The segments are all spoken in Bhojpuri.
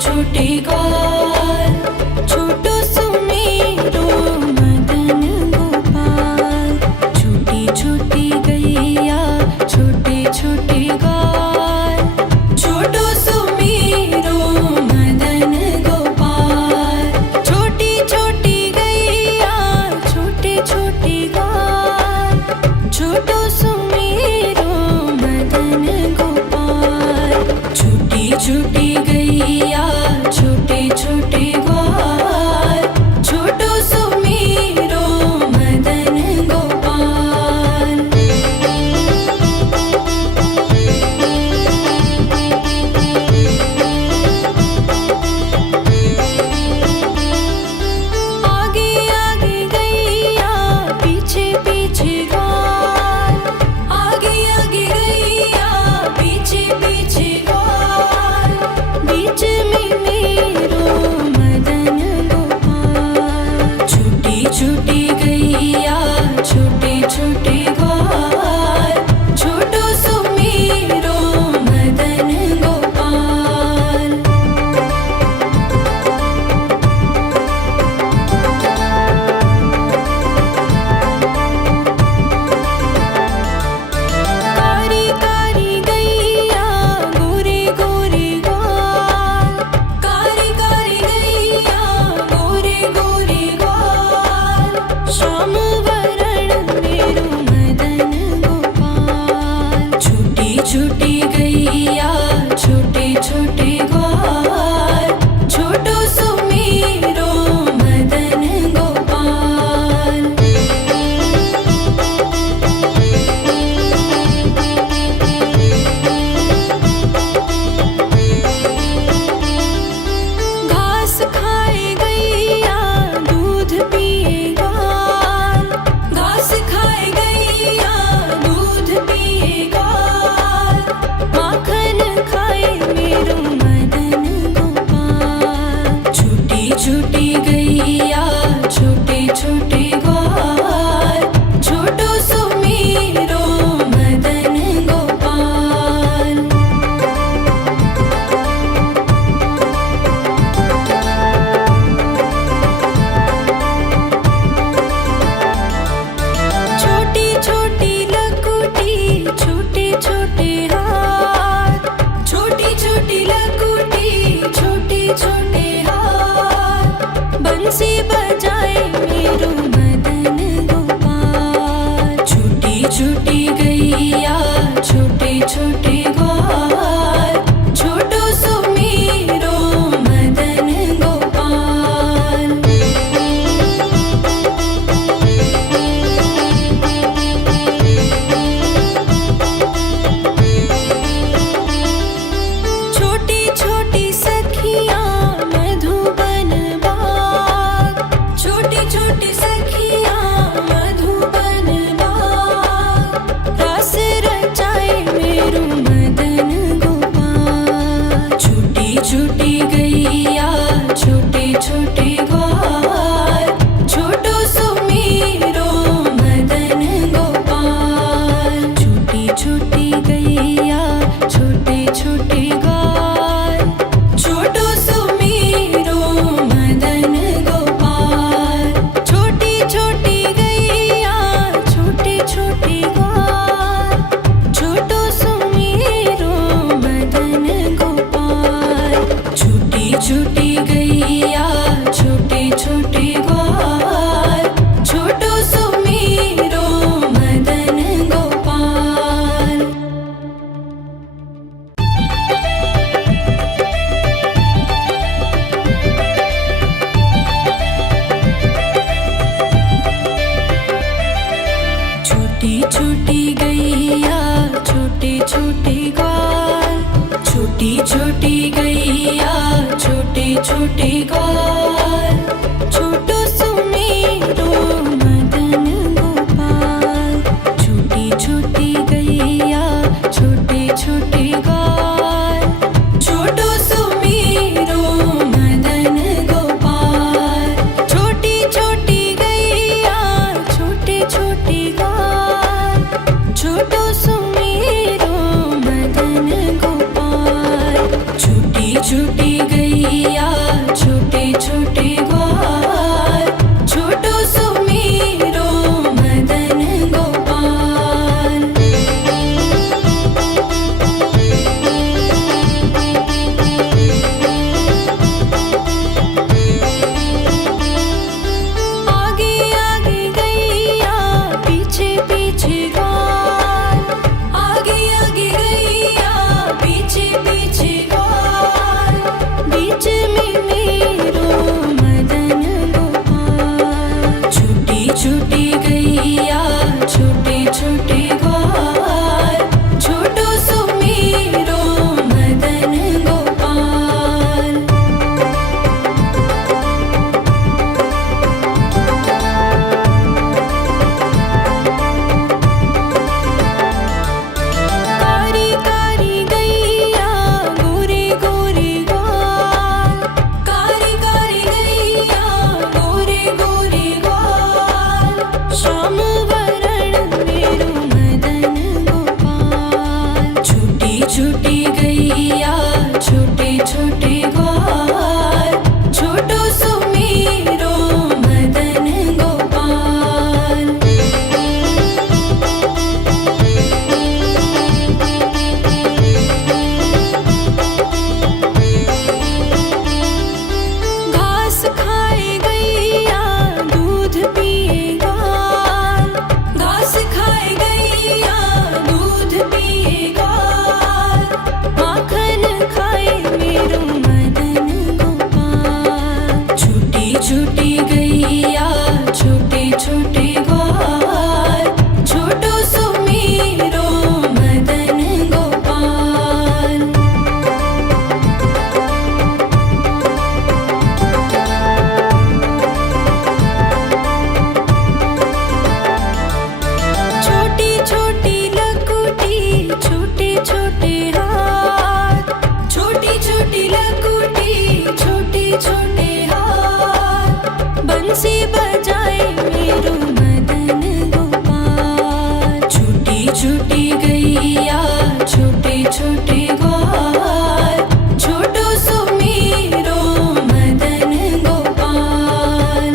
छोटे ग्वाल, छोटो सुमेरो मदन गोपाल। छोटी छोटी गैया छोटे छोटे ग्वाल, छोटो सुमेरो मदन गोपाल। छोटी छोटी गैया छोटे छोटे ग्वाल, छोटो सुमेरो मदन गोपाल। छोटी छोटी गैया छोटे छोटे ग्वाल, छोटो सुमेरो मदन गोपाल। आगे आगे गैया पीछे पीछे ग्वाल, आगे आगे गैया पीछे पीछे ग्वाल। बीच में मेरो मदन गोपाल। छोटी छोटी गैया छोटे छोटे ग्वाल, छोटो सुमेरो मदन गोपाल। कारी कारी गैया गोरे गोरे ग्वाल, कारी कारी गैया गोरे गोरे ग्वाल। श्याम वरण मेरो मदन गोपाल। छोटी छोटी गैया छोटे छोटे ग्वाल, छोटो सुमेरो मदन गोपाल। घास खाए गैया दूध पिए ग्वाल, घास खाए गैया दूध पिए ग्वाल। माखन खाए मेरो मदन गोपाल। छोटी छोटी गैया छोटे छोटे ग्वाल, छोटो सुमेरो मदन गोपाल। छोटी छोटी लकुटी छोटे छोटे हाथ, छोटी छोटी लकुटी छोटे छोटे हाथ। बंसी बजाए मेरो मदन गोपाल। छोटी छोटी गैया छोटे छोटे ग्वाल, छोटो सुमेरो मदन गोपाल। छोटी छोटी सखियाँ मधुबन बाग, छोटी छोटी सखियाँ मधुबन बाग। रस रचाए मेरो मदन गोपाल। छोटी छोटी गैया छोटे छोटे ग्वाल, छोटो सुमेरो मदन गोपाल। छोटी छोटी गैया छोटे छोटे ग्वाल, छोटो सुमेरो मदन गोपाल। छोटी छोटी गैया छोटे छोटे ग्वाल, छोटो सुमेरो मदन गोपाल। छोटी छोटी गैया छोटे छोटे ग्वाल, छोटो सुमेरो मदन गोपाल। छोटी छोटी गैया छोटे छोटे ग्वाल, छोटो सुमेरो मदन गोपाल। छोटी छोटी गैया छोटे छोटे ग्वाल, छोटो सुमेरो मदन गोपाल। छोटी छोटी गैया छोटे छोटे ग्वाल, छोटो सुमेरो मदन गोपाल। छोटी छोटी गैया छोटे छोटे ग्वाल, छोटी छोटी गैया छोटे छोटे ग्वाल, छोटो सुमेरो मदन गोपाल। छोटी छोटी गैया छोटे छोटे ग्वाल, छोटो सुमेरो मदन गोपाल। छोटी छोटी गैया छोटे छोटे ग्वाल, छोटो सुमेरो मदन गोपाल। छोटे ग्वाल, छोटो सुमीरो मदन गोपाल।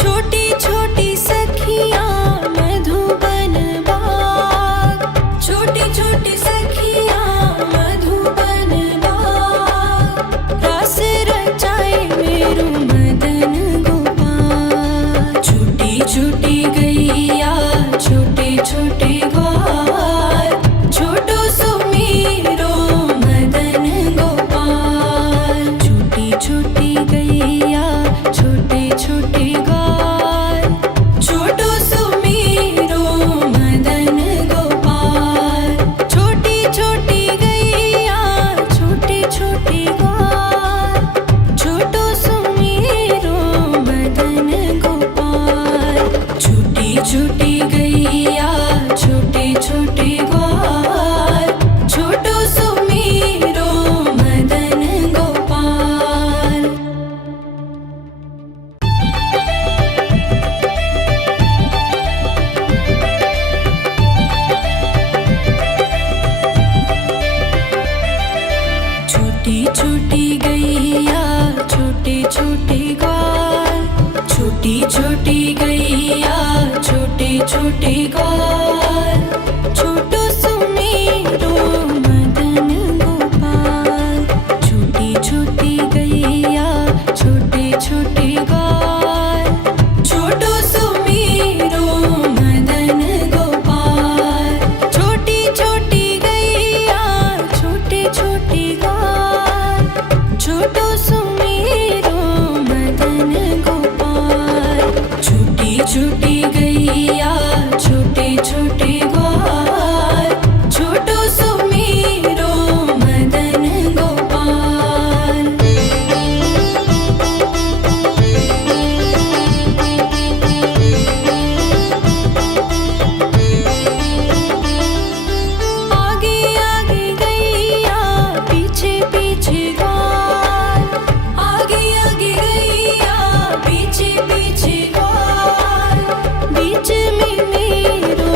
छोटी छोटी सखियाँ मधुबन बाग, छोटी छोटी सखियाँ मधुबन बाग, रास रचाए मेरो मदन गोपाल। छोटी छोटी गैया छोटे छोटे ग्वाल, छोटो सुमीरो मदन गोपाल। छोटी छोटी गैया छोटे छोटे ग्वाल, छोटो सुमीरो मदन गोपाल। छोटी छोटी गैया छोटे छोटे ग्वाल, छोटो सुमीरो मदन गोपाल। छोटी छोटी गैया छोटे छोटे ग्वाल, छोटो सुमीरो मदन गोपाल। छोटी छोटी गैया छोटे छोटे ग्वाल, छोटी छोटी गैया छोटे छोटे ग्वाल, छोटो सुमीरो मदन गोपाल। छोटी छोटी गैया छोटे छोटे ग्वाल, छोटो सुमीरो मदन गोपाल। छोटी छोटी गैया छोटे छोटे ग्वाल, छोटो सुमीरो मदन गोपाल। छोटी छोटी गैया छोटे छोटे ग्वाल, छोटो सुमीरो मदन गोपाल। आगे आगे गैया पीछे पीछे ग्वाल, आगे आगे गैया पीछे पीछे ग्वाल, बीच में मेरो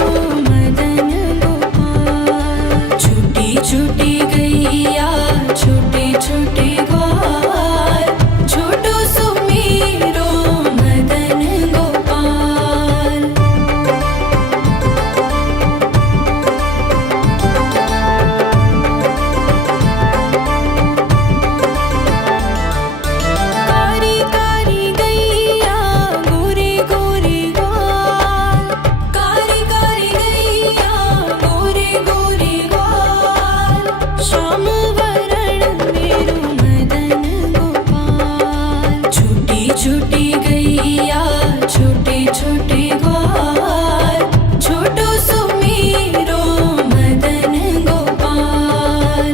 मदन गोपाल। छोटी छोटी गैया छोटे छोटे ग्वाल, छोटो सुमीरो मदन गोपाल। कारी कारी गैया गोरे गोरे ग्वाल, कारी कारी गैया गोरे गोरे ग्वाल, श्याम वरण मेरो मदन गोपाल। छोटी छोटी गैया छोटे छोटे ग्वाल, छोटो सुमीरो मदन गोपाल।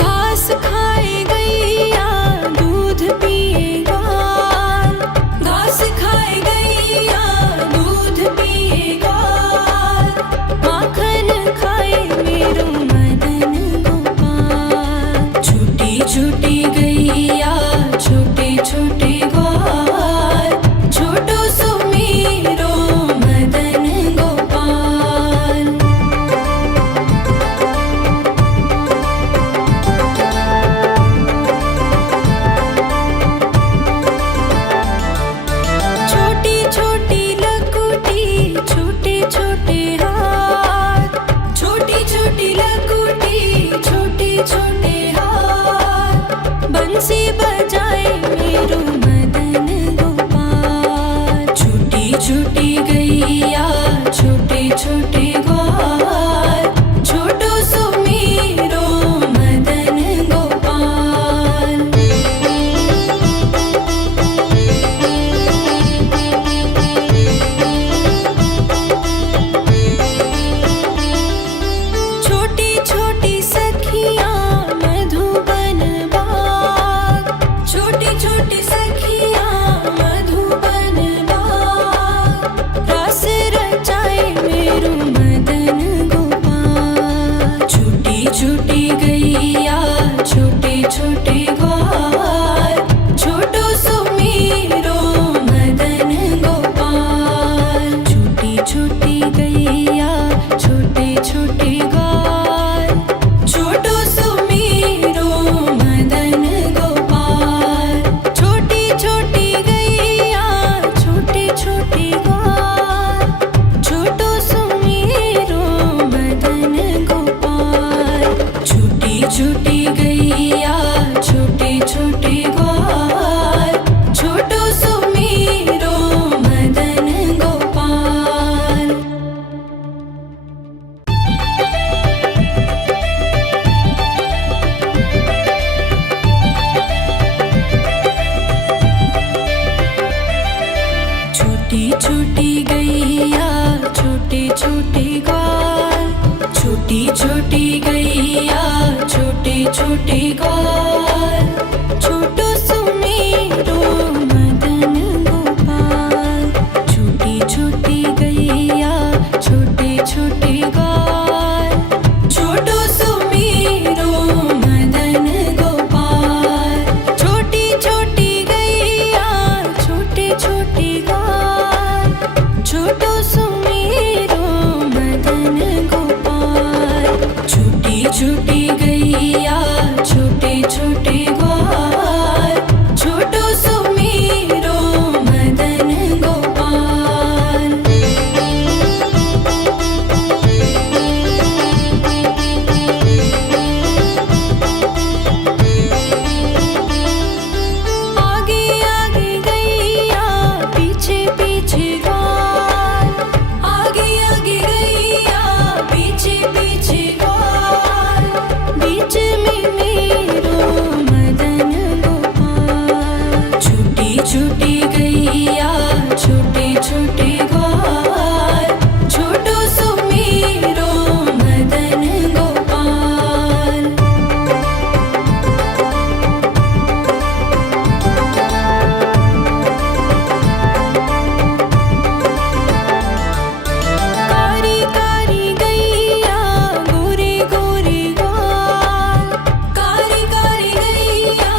घास खाए गैया दूध पिए ग्वाल, घास खाए गैया दूध पिए ग्वाल, माखन छोटे ग्वाल, छोटो सुमेरो मदन गोपाल। छोटी छोटी गैया छोटे छोटे ग्वाल, छोटो सुमेरो मदन गोपाल। छोटी छोटी गैया छोटे छोटे ग्वाल, छोटो सुमेरो मदन गोपाल। छोटी छोटी गैया छोटे छोटे ग्वाल, छोटो सुमेरो मदन गोपाल। आगे आगे गैया पीछे पीछे ग्वाल, आगे आगे गैया पीछे पीछे ग्वाल। बीच में मेरो मदन गोपाल। छोटी छोटी गैया छोटे छोटे ग्वाल, छोटो सुमेरो मदन गोपाल। कारी कारी गैया गोरे गोरे ग्वाल, कारी कारी गैया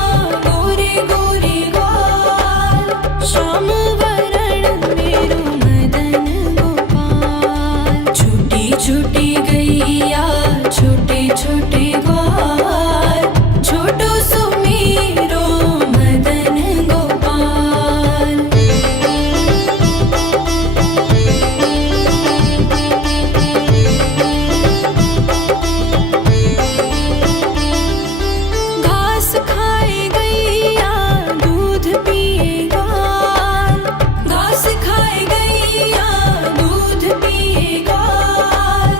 गोरे गोरे ग्वाल। श्याम वरण मेरो मदन गोपाल। छोटी छोटी गैया छोटे छोटे ग्वाल, छोटो सुमेरो मदन गोपाल। घास खाए गैया दूध पिए ग्वाल, घास खाए गैया दूध पिए ग्वाल।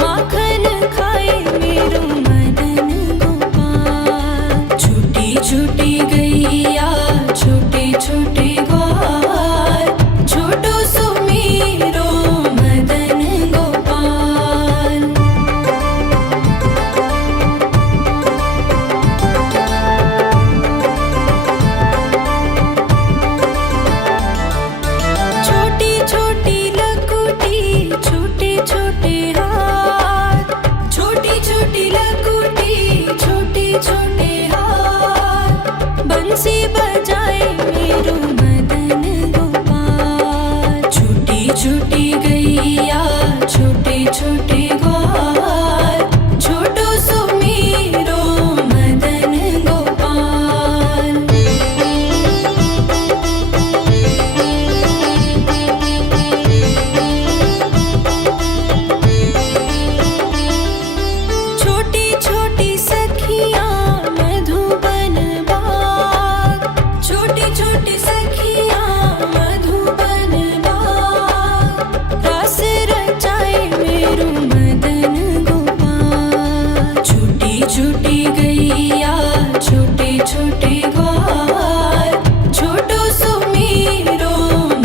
माखन खाए मेरो मदन गोपाल। छोटी छोटी गैया छोटे छोटे ग्वाल, छोटो सुमेरो मदन गोपाल। छोटी छोटी लकुटी छोटे छोटे हाथ, छोटी छोटी लकुटी छोटे छोटे हाथ। बंसी बजाए मेरो मदन गोपाल। छोटी छोटी गैया छोटे छोटे ग्वाल, छोटो सुमेरो मदन गोपाल। छोटी छोटी सखियाँ मधुबन बाग, छोटी छोटी सखियाँ मधुबन बाग। रास रचाए मेरो मदन गोपाल। छोटी छोटी गैया छोटे छोटे ग्वाल, छोटो सुमेरो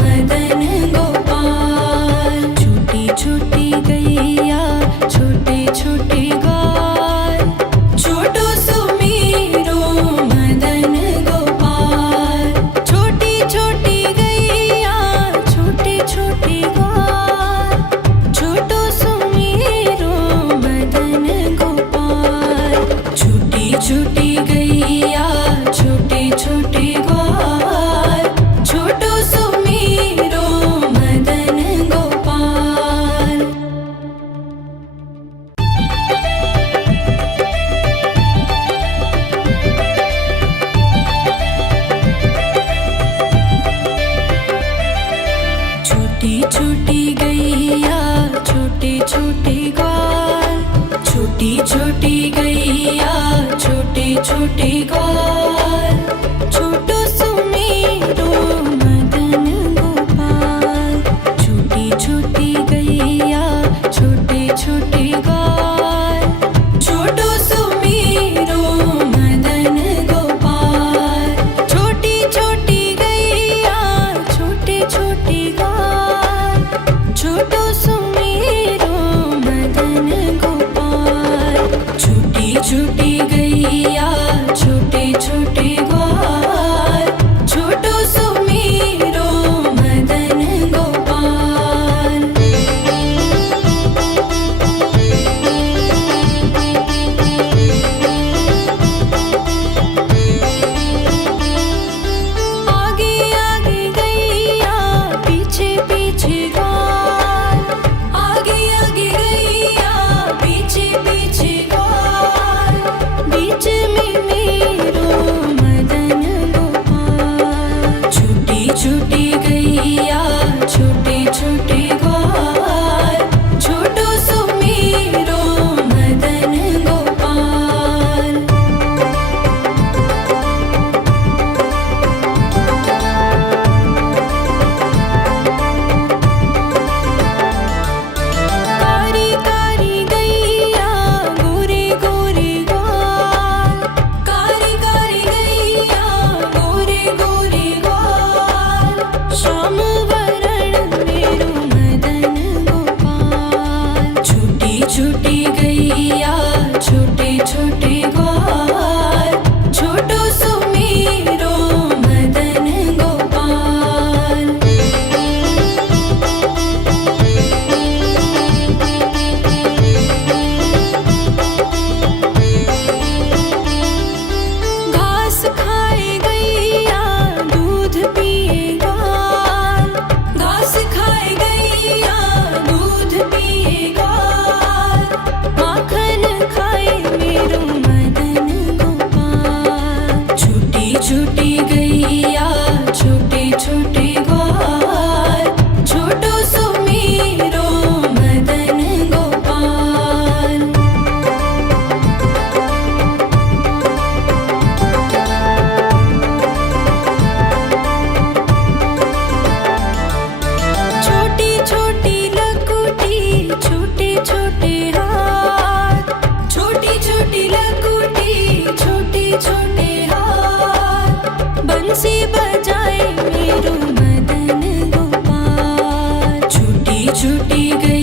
मदन गोपाल। छोटी छोटी गैया छोटे छोटे ग्वाल, छोटो सुमेरो मदन गोपाल। छोटी छोटी गैया छोटे छोटे ग्वाल, छोटो सुमेरो मदन गोपाल। छोटी छोटी गैया छोटे छोटे ग्वाल, छोटो सुमेरो मदन गोपाल। छोटी छोटी गैया छोटे छोटे ग्वाल, छोटी छोटी गैया छोटे छोटे ग्वाल। छोटो सुमेरो मदन गोपाल। छोटी छोटी गैया छोटे छोटे ग्वाल, छोटो सुमेरो मदन गोपाल। छोटी छोटी गैया छोटे छोटे ग्वाल, छोटो सुमेरो मदन गोपाल। छोटी छोटी गैया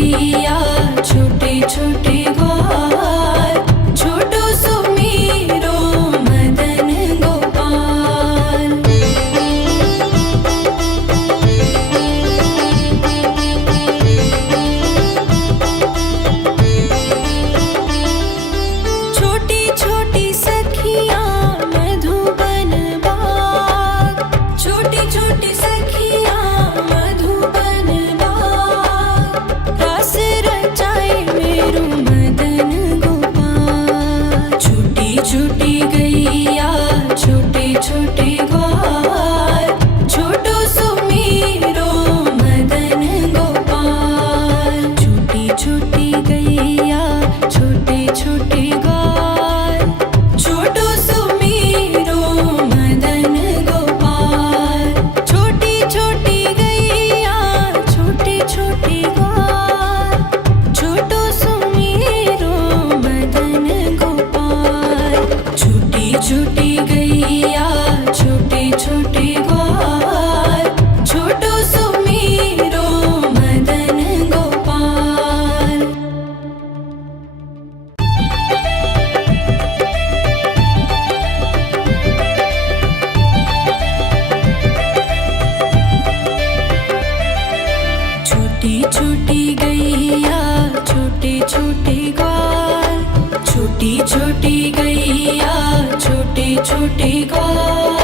गैया छोटे छोटे ग्वाल छोटो सुमीरो मदन गोपाल। छोटी छोटी सखियाँ मधुबन बाग छोटी छोटी सखियाँ मधुबन बाग रास रचाए मेरो मदन गोपाल। छोटी छोटी गैया छोटे छोटे ग्वाल छोटो सुमीरो मदन गोपाल। छोटी छोटी गैया छोटे छोटे ग्वाल छोटो सुमीरो मदन गोपाल। छोटी छोटी गैया छोटे छोटे ग्वाल छोटो सुमीरो मदन गोपाल। छोटी छोटी गैया छोटे छोटे ग्वाल छोटो सुमीरो मदन गोपाल। छोटी छोटी गैया छोटे छोटे ग्वाल छोटी छोटी गैया छोटे छोटे ग्वाल